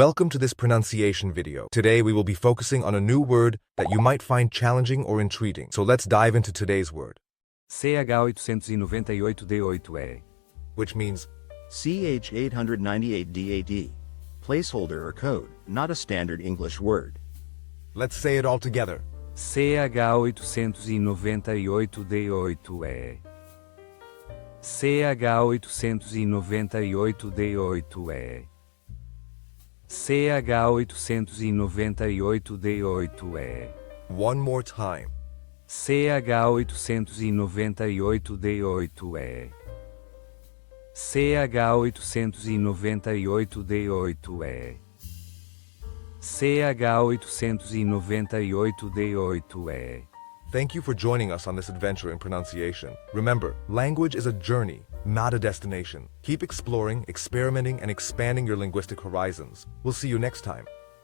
Welcome to this pronunciation video. Today we will be focusing on a new word that you might find challenging or intriguing. So let's dive into today's word, Ch898d8e, which means Ch898d8e, placeholder or code, not a standard English word. let's say it all together. Ch898d8e. Ch898d8e. Ch898d8e. One more time. Ch898d8e. Ch898d8e. Ch898d8e. Thank you for joining us on this adventure in pronunciation. Remember, language is a journey, not a destination. Keep exploring, experimenting, and expanding your linguistic horizons. We'll see you next time.